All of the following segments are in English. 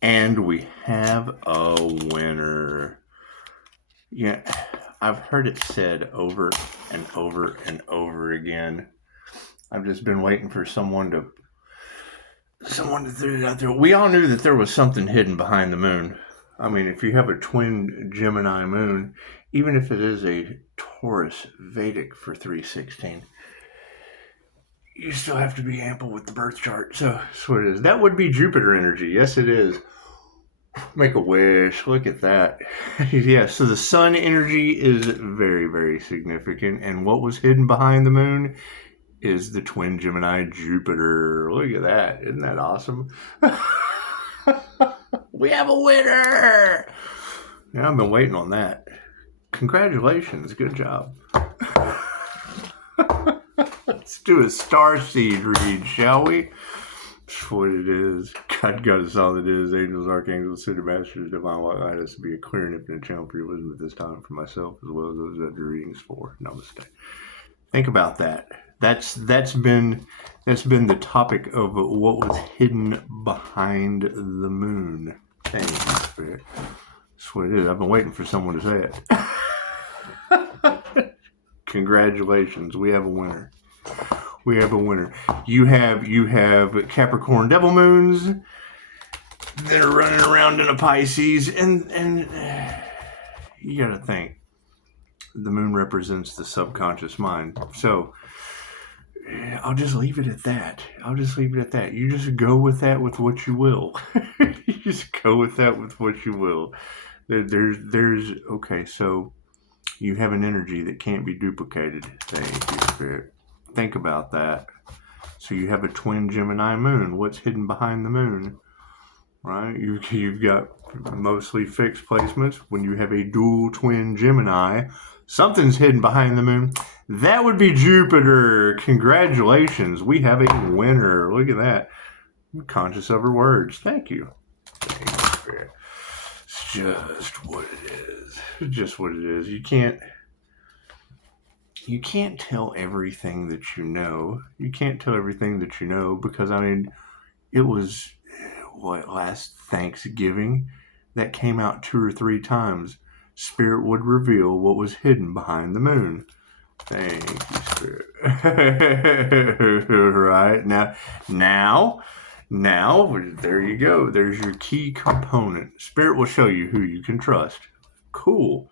And we have a winner. Yeah, I've heard it said over and over and over again. I've just been waiting for someone to throw it out there. We all knew that there was something hidden behind the moon. I mean, if you have a twin Gemini moon, even if it is a Taurus Vedic for 316, you still have to be ample with the birth chart. So that's what it is. That would be Jupiter energy. Yes, it is. Make a wish. Look at that. Yeah, so the sun energy is very, very significant. And what was hidden behind the moon is the twin Gemini Jupiter. Look at that. Isn't that awesome? We have a winner. Yeah, I've been waiting on that. Congratulations. Good job. Let's do a starseed read, shall we? That's what it is. God got us all that is. Angels, archangels, city masters, divine white light has to be a clear and infinite channel for your wisdom at this time for myself as well as those that the readings for. Namaste. Think about that. That's been the topic of what was hidden behind the moon. Thank you, Spirit. That's what it is. I've been waiting for someone to say it. Congratulations, we have a winner. We have a winner. You have Capricorn devil moons that are running around in a Pisces, and you got to think the moon represents the subconscious mind. So I'll just leave it at that. You just go with that with what you will. You just go with that with what you will. There's okay. So you have an energy that can't be duplicated. Thank you, Spirit. Think about that. So you have a twin Gemini moon. What's hidden behind the moon? Right? You've got mostly fixed placements. When you have a dual twin Gemini, something's hidden behind the moon. That would be Jupiter. Congratulations. We have a winner. Look at that. I'm conscious of her words. Thank you. Thank you, Spirit. It's just what it is. It's just what it is. You can't tell everything that you know. You can't tell everything that you know because, I mean, it was, last Thanksgiving that came out 2 or 3 times. Spirit would reveal what was hidden behind the moon. Thank you, Spirit. Right, now, there you go. There's your key component. Spirit will show you who you can trust. Cool.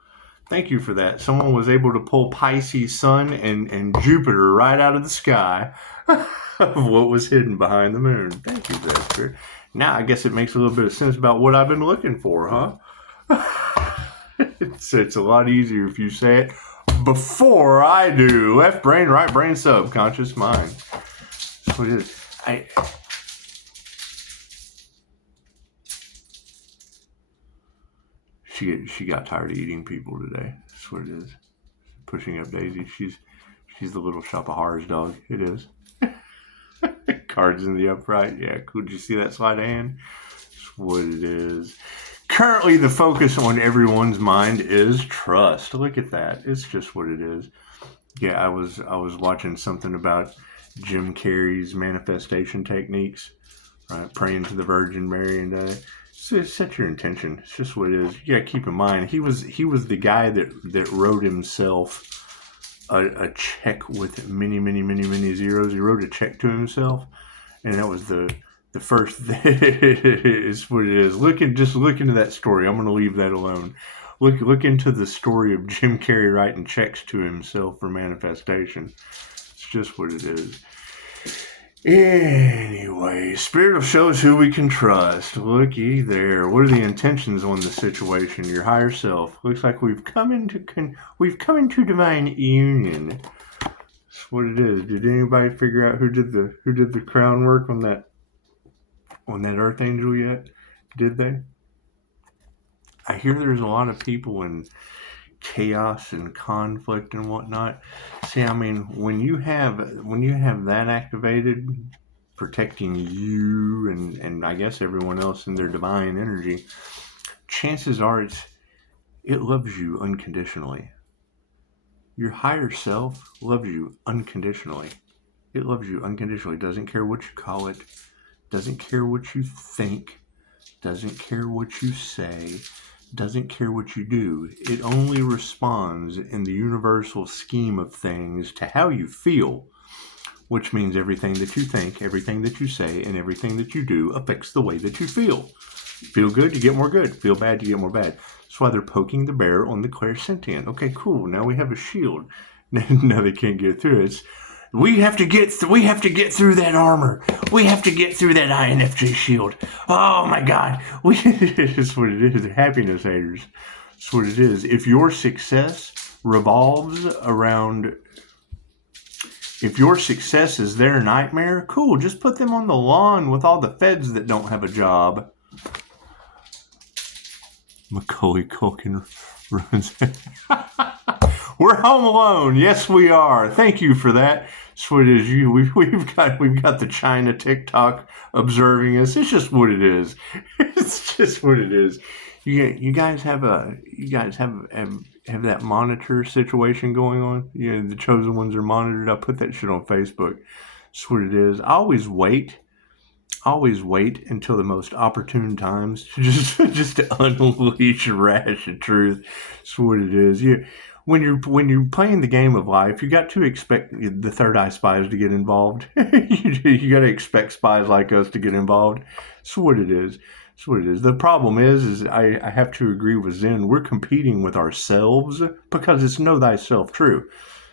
Thank you for that. Someone was able to pull Pisces Sun and Jupiter right out of the sky of what was hidden behind the moon. Thank you for that, Spirit. Now I guess it makes a little bit of sense about what I've been looking for, huh? It's a lot easier if you say it before I do. Left brain, right brain, subconscious mind. That's what it is. She got tired of eating people today. That's what it is. Pushing up Daisy. She's the little shop of horrors dog. It is. Cards in the upright. Yeah, cool. Did you see that sleight of hand? That's what it is. Currently, the focus on everyone's mind is trust. Look at that. It's just what it is. Yeah, I was watching something about Jim Carrey's manifestation techniques. Right, praying to the Virgin Mary and set your intention. It's just what it is. You gotta keep in mind he was the guy that wrote himself a check with many zeros. He wrote a check to himself, and that was the first thing. Is what it is. Look into that story. I'm going to leave that alone. Look into the story of Jim Carrey writing checks to himself for manifestation. It's just what it is. Anyway, Spirit will show us who we can trust. Looky there. What are the intentions on the situation? Your higher self. Looks like we've come into divine union. That's what it is. Did anybody figure out who did the crown work on that Earth Angel yet? Did they? I hear there's a lot of people in chaos and conflict and whatnot. See, I mean, when you have that activated, protecting you and I guess everyone else in their divine energy, chances are it loves you unconditionally. Your higher self loves you unconditionally. It loves you unconditionally. Doesn't care what you call it. Doesn't care what you think. doesn't care what you say, doesn't care what you do. It only responds in the universal scheme of things to how you feel, which means everything that you think, everything that you say, and everything that you do affects the way that you feel. Feel good, you get more good. Feel bad, you get more bad. That's why they're poking the bear on the clairsentient. Okay, cool. Now we have a shield. Now they can't get through it. We have to get through that armor. We have to get through that INFJ shield. Oh my God. It's what it is. They're happiness haters. That's what it is. If your success is their nightmare, cool. Just put them on the lawn with all the feds that don't have a job. Macaulay Culkin runs. We're home alone. Yes, we are. Thank you for that. That's what it is. We've got the China TikTok observing us. It's just what it is. It's just what it is. You guys have that monitor situation going on. The chosen ones are monitored. I'll put that shit on Facebook. That's what it is. I always wait until the most opportune times to just to unleash a rash of truth. That's what it is. When you're playing the game of life, you got to expect the third eye spies to get involved. You got to expect spies like us to get involved. That's what it is. That's what it is. The problem is I have to agree with Zen. We're competing with ourselves because it's know thyself true.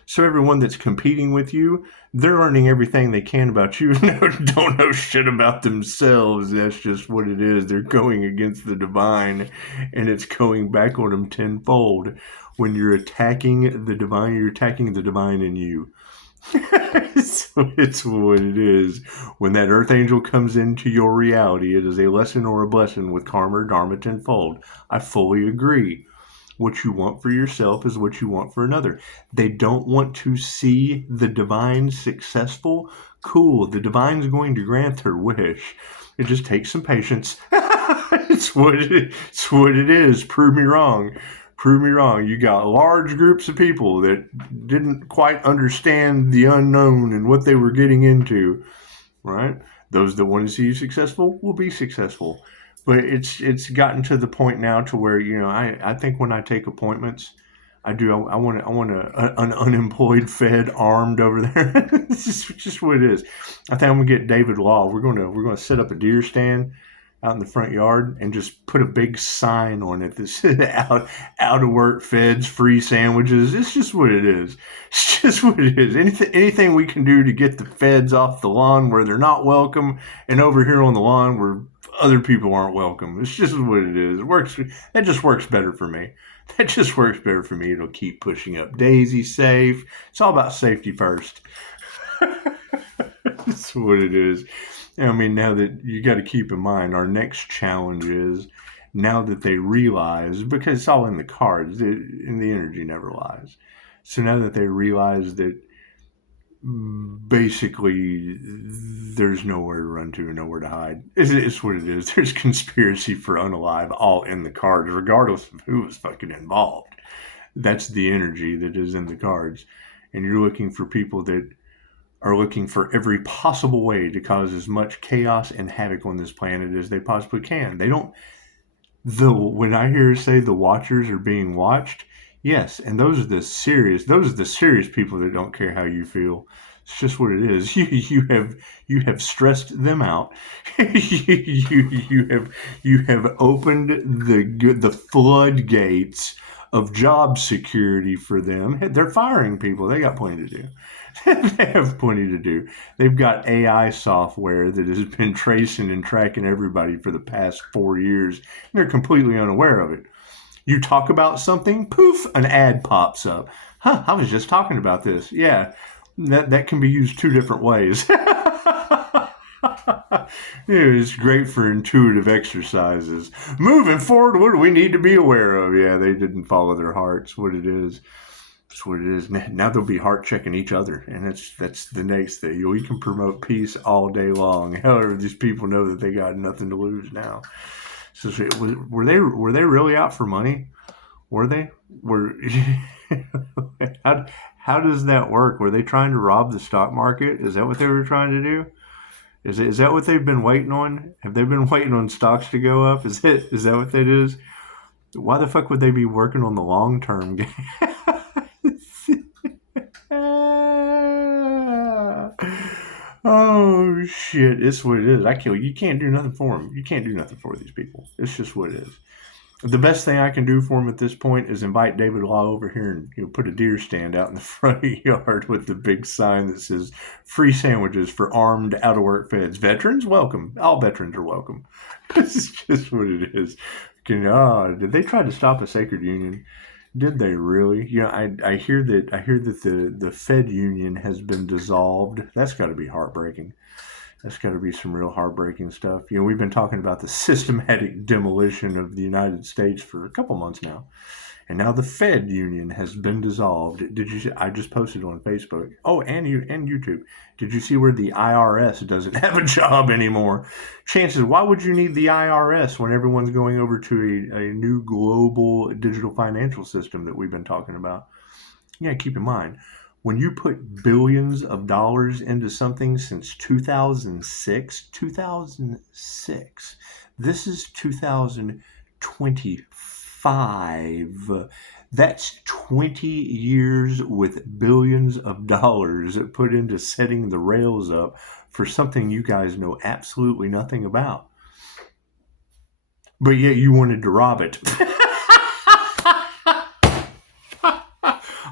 So everyone that's competing with you, they're learning everything they can about you. Don't know shit about themselves. That's just what it is. They're going against the divine, and it's going back on them tenfold. When you're attacking the divine, you're attacking the divine in you. So it's what it is. When that earth angel comes into your reality, it is a lesson or a blessing with karma or dharma tenfold. I fully agree. What you want for yourself is what you want for another. They don't want to see the divine successful. Cool. The divine's going to grant their wish. It just takes some patience. It's what it is. Prove me wrong. Prove me wrong. You got large groups of people that didn't quite understand the unknown and what they were getting into, right? Those that want to see you successful will be successful. But it's gotten to the point now to where, I think when I take appointments, I want an unemployed Fed armed over there. It's just what it is. I think I'm gonna get David Law. We're gonna set up a deer stand out in the front yard and just put a big sign on it that says out of work feds, free sandwiches. It's just what it is. It's just what it is. Anything we can do to get the feds off the lawn where they're not welcome and over here on the lawn where other people aren't welcome. It's just what it is. It works. That just works better for me. It'll keep pushing up Daisy safe. It's all about safety first. That's what it is. I mean, now that you got to keep in mind, our next challenge is now that they realize, because it's all in the cards, and the energy never lies. So now that they realize that basically there's nowhere to run to and nowhere to hide. It's what it is. There's conspiracy for unalive all in the cards, regardless of who was fucking involved. That's the energy that is in the cards. And you're looking for people that are looking for every possible way to cause as much chaos and havoc on this planet as they possibly can. When I hear say the watchers are being watched, yes, and those are the serious people that don't care how you feel. It's just what it is. You have stressed them out. you have opened the floodgates of job security for them. They're firing people. They got plenty to do. They have plenty to do. They've got AI software that has been tracing and tracking everybody for the past 4 years. And they're completely unaware of it. You talk about something, poof, an ad pops up. I was just talking about this. Yeah, that can be used 2 different ways. It's great for intuitive exercises. Moving forward, what do we need to be aware of? Yeah, they didn't follow their hearts. What it is. That's what it is. Now they'll be heart checking each other, and that's the next thing. We can promote peace all day long. However, these people know that they got nothing to lose now. So were they really out for money? How does that work? Were they trying to rob the stock market? Is that what they were trying to do? Is that what they've been waiting on? Have they been waiting on stocks to go up? Is that what that is? Why the fuck would they be working on the long term game? Oh shit! It's what it is. You can't do nothing for them. You can't do nothing for these people. It's just what it is. The best thing I can do for him at this point is invite David Lowe over here and put a deer stand out in the front yard with the big sign that says "Free sandwiches for armed out-of-work feds. Veterans welcome. All veterans are welcome." This is just what it is. Did they try to stop a sacred union? Did they really? I hear that the Fed union has been dissolved. That's got to be heartbreaking. That's got to be some real heartbreaking stuff. We've been talking about the systematic demolition of the United States for a couple months now. And now the Fed union has been dissolved. Did you see? I just posted on Facebook. Oh, and YouTube. Did you see where the IRS doesn't have a job anymore? Why would you need the IRS when everyone's going over to a new global digital financial system that we've been talking about? Keep in mind, when you put billions of dollars into something since 2006, this is 2025. That's 20 years with billions of dollars put into setting the rails up for something you guys know absolutely nothing about. But yet you wanted to rob it.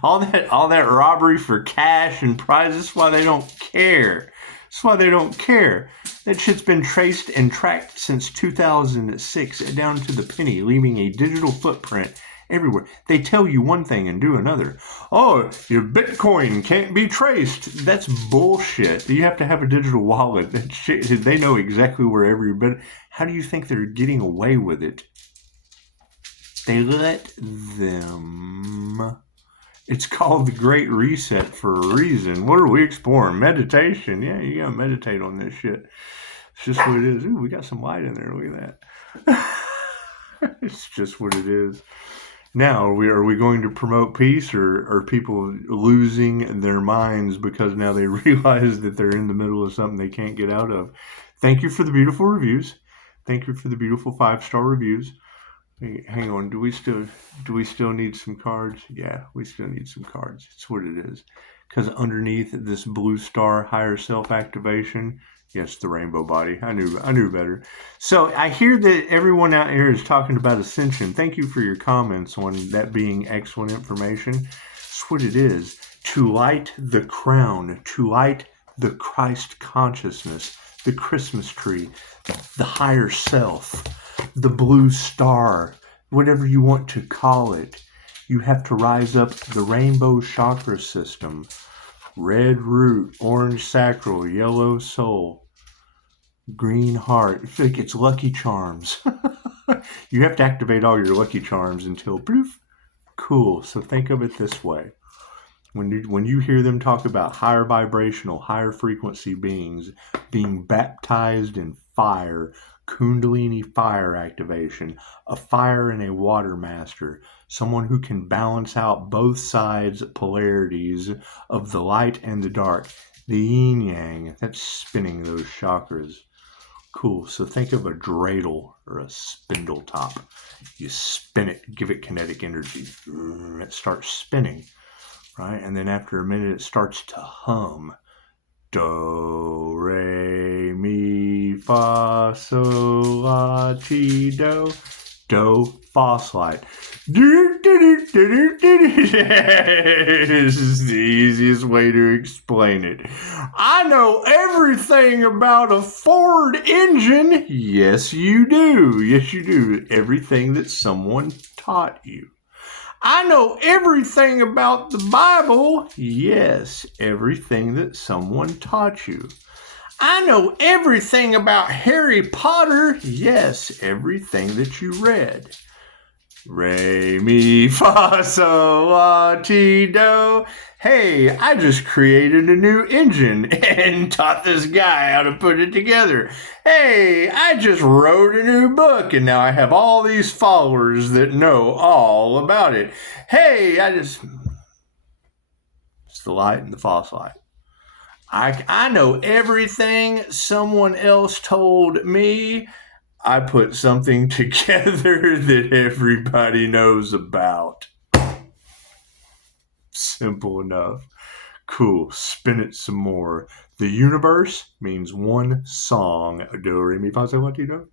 All that robbery for cash and prizes, that's why they don't care. That's why they don't care. That shit's been traced and tracked since 2006 down to the penny, leaving a digital footprint everywhere. They tell you one thing and do another. Oh, your Bitcoin can't be traced. That's bullshit. You have to have a digital wallet. That shit, they know exactly where every bit. How do you think they're getting away with it? They let them. It's called the Great Reset for a reason. What are we exploring? Meditation. Yeah, you gotta meditate on this shit. It's just what it is. Ooh, we got some light in there. Look at that. It's just what it is. Now, are we going to promote peace, or are people losing their minds because now they realize that they're in the middle of something they can't get out of? Thank you for the beautiful reviews. Thank you for the beautiful 5-star reviews. Hang on, do we still need some cards? Yeah, we still need some cards. It's what it is. Because underneath this blue star higher self activation, yes, the rainbow body. I knew better. So I hear that everyone out here is talking about ascension. Thank you for your comments on that being excellent information. It's what it is. To light the crown, to light the Christ consciousness, the Christmas tree, the higher self, the blue star, whatever you want to call it. You have to rise up the rainbow chakra system. Red root, orange sacral, yellow soul, green heart. I feel like it's Lucky Charms. You have to activate all your Lucky Charms until poof. Cool. So think of it this way. When you hear them talk about higher vibrational, higher frequency beings being baptized in fire, Kundalini fire activation, a fire and a water master, someone who can balance out both sides polarities of the light and the dark, the yin yang, that's spinning those chakras. Cool. So think of a dreidel or a spindle top. You spin it, give it kinetic energy. It starts spinning, right? And then after a minute, it starts to hum. Do, re, mi, fa, sol, la, ti, do. Do, phosphite. This is the easiest way to explain it. I know everything about a Ford engine. Yes, you do. Yes, you do. Everything that someone taught you. I know everything about the Bible. Yes, everything that someone taught you. I know everything about Harry Potter. Yes, everything that you read. Re, mi, fa, sol, la, ti, do. Hey, I just created a new engine and taught this guy how to put it together. Hey, I just wrote a new book and now I have all these followers that know all about it. Hey, it's the light and the false light. I know everything someone else told me. I put something together that everybody knows about. Simple enough. Cool. Spin it some more. The universe means one song. Do, re, mi, fa, sol, la, ti, do.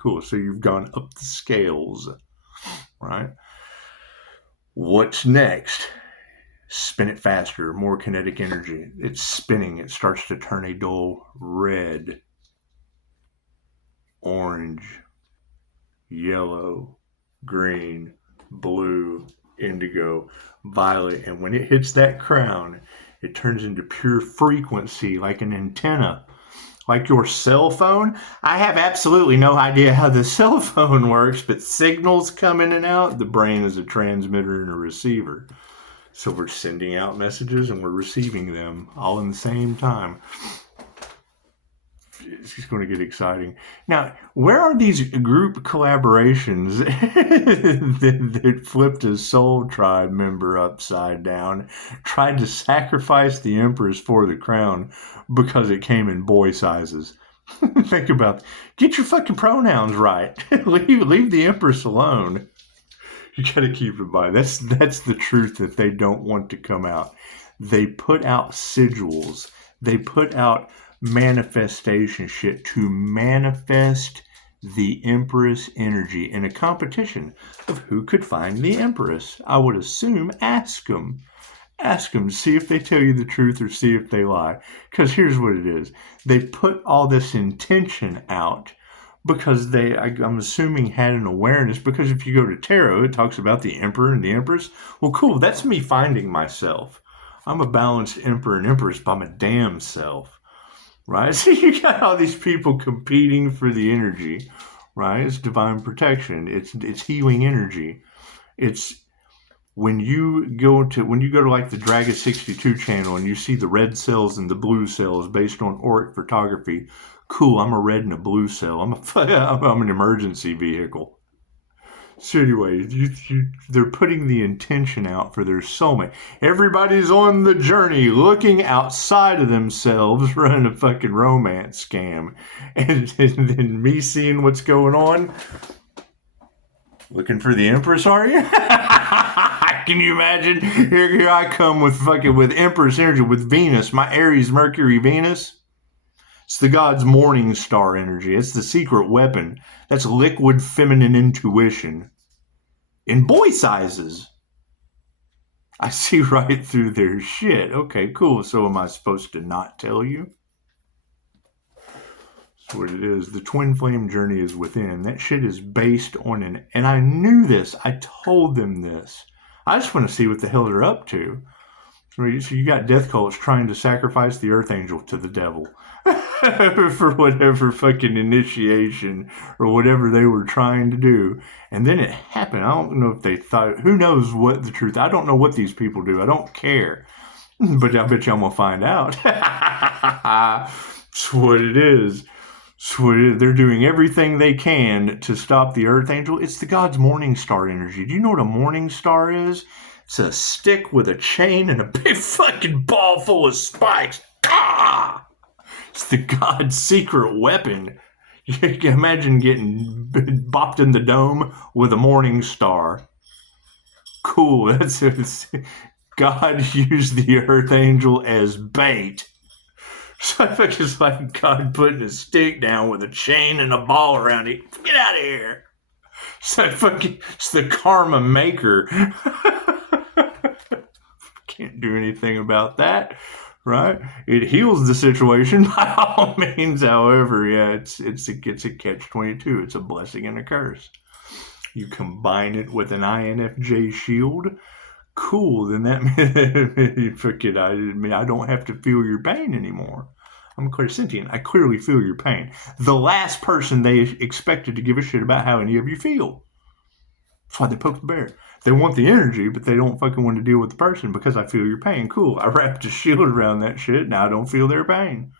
Cool. So you've gone up the scales, right? What's next? Spin it faster, more kinetic energy. It's spinning. It starts to turn a dull red, orange, yellow, green, blue, indigo, violet. And when it hits that crown, it turns into pure frequency, like an antenna, like your cell phone. I have absolutely no idea how the cell phone works, but signals come in and out. The brain is a transmitter and a receiver. So we're sending out messages and we're receiving them all in the same time. It's just going to get exciting. Now, where are these group collaborations that flipped a soul tribe member upside down, tried to sacrifice the Empress for the crown because it came in boy sizes? Think about it. Get your fucking pronouns right. leave the Empress alone. You got to keep in mind. That's the truth that they don't want to come out. They put out sigils. They put out manifestation shit to manifest the Empress energy in a competition of who could find the Empress. I would assume ask them. Ask them, see if they tell you the truth or see if they lie. Because here's what it is. They put all this intention out because they, I'm assuming, had an awareness. Because if you go to tarot, it talks about the Emperor and the Empress. Well, cool. That's me finding myself. I'm a balanced Emperor and Empress by my damn self. Right? So you got all these people competing for the energy, right? It's divine protection. It's healing energy. It's when you go to like the Dragon 62 channel and you see the red cells and the blue cells based on auric photography. Cool, I'm a red and a blue cell. I'm an emergency vehicle. So anyway, they're putting the intention out for their soulmate. Everybody's on the journey, looking outside of themselves, running a fucking romance scam. And then me seeing what's going on. Looking for the Empress, are you? Can you imagine? Here I come with Empress energy, with Venus, my Aries, Mercury, Venus. It's the god's morning star energy. It's the secret weapon. That's liquid feminine intuition. In boy sizes. I see right through their shit. Okay, cool. So am I supposed to not tell you? That's what it is. The twin flame journey is within. That shit is based on and I knew this. I told them this. I just want to see what the hell they're up to. So you got death cults trying to sacrifice the Earth Angel to the devil. For whatever fucking initiation or whatever they were trying to do. And then it happened. I don't know if they thought, who knows what the truth. I don't know what these people do. I don't care. But I bet you I'm going to find out. That's what it is. They're doing everything they can to stop the Earth Angel. It's the god's morning star energy. Do you know what a morning star is? It's a stick with a chain and a big fucking ball full of spikes. Ah! It's the god's secret weapon. You can imagine getting bopped in the dome with a morning star. Cool. That's God used the Earth Angel as bait. So I think it's like God putting a stick down with a chain and a ball around it. Get out of here. It's the karma maker. Can't do anything about that. Right? It heals the situation by all means. However, yeah, it's a catch-22. It's a blessing and a curse. You combine it with an INFJ shield. Cool. Then that I don't have to feel your pain anymore. I'm clairsentient. I clearly feel your pain. The last person they expected to give a shit about how any of you feel. That's why they poked the bear. They want the energy, but they don't fucking want to deal with the person because I feel your pain. Cool. I wrapped a shield around that shit. Now I don't feel their pain.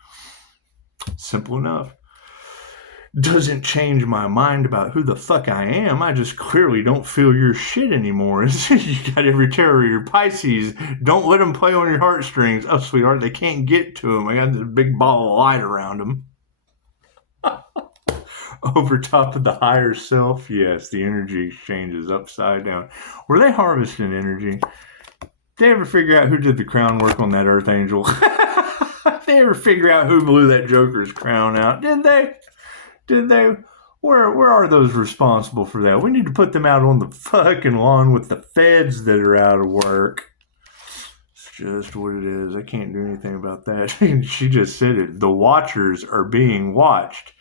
Simple enough. doesn't change my mind about who the fuck I am. I just clearly don't feel your shit anymore. You got every terror, your Pisces. Don't let them play on your heartstrings. Oh, sweetheart, they can't get to them. I got this big ball of light around them. Over top of the higher self, yes, the energy exchange is upside down. Were they harvesting energy? Did they ever figure out who did the crown work on that Archangel? Did they ever figure out who blew that Joker's crown out? Did they? Did they? Where are those responsible for that? We need to put them out on the fucking lawn with the feds that are out of work. It's just what it is. I can't do anything about that. She just said it. The watchers are being watched.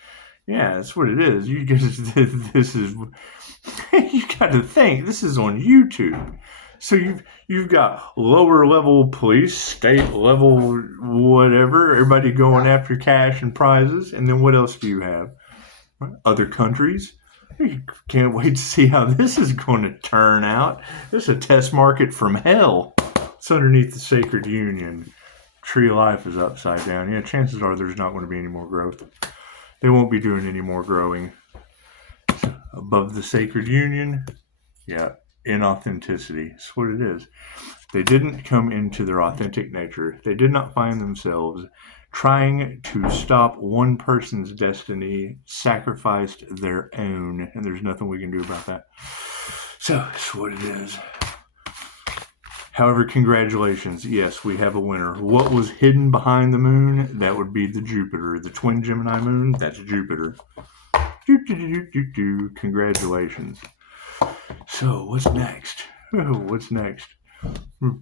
Yeah, that's what it is. You guys, this is. You got to think. This is on YouTube. So you've got lower level police, state level whatever, everybody going after cash and prizes, and then what else do you have? Other countries. You can't wait to see how this is going to turn out. This is a test market from hell. It's underneath the Sacred Union. Tree of Life is upside down. Yeah, chances are there's not going to be any more growth. They won't be doing any more growing. Above the Sacred Union, yeah, inauthenticity. That's what it is. They didn't come into their authentic nature. They did not find themselves trying to stop one person's destiny, sacrificed their own, and there's nothing we can do about that. So that's what it is. However, congratulations. Yes, we have a winner. What was hidden behind the moon? That would be the Jupiter. The twin Gemini moon, that's Jupiter. Congratulations. So what's next? What's next?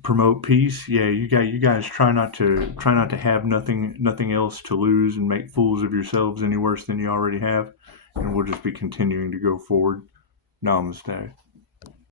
Promote peace. Yeah, you guys try not to have nothing else to lose and make fools of yourselves any worse than you already have, and we'll just be continuing to go forward. Namaste.